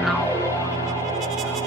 Não.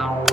No.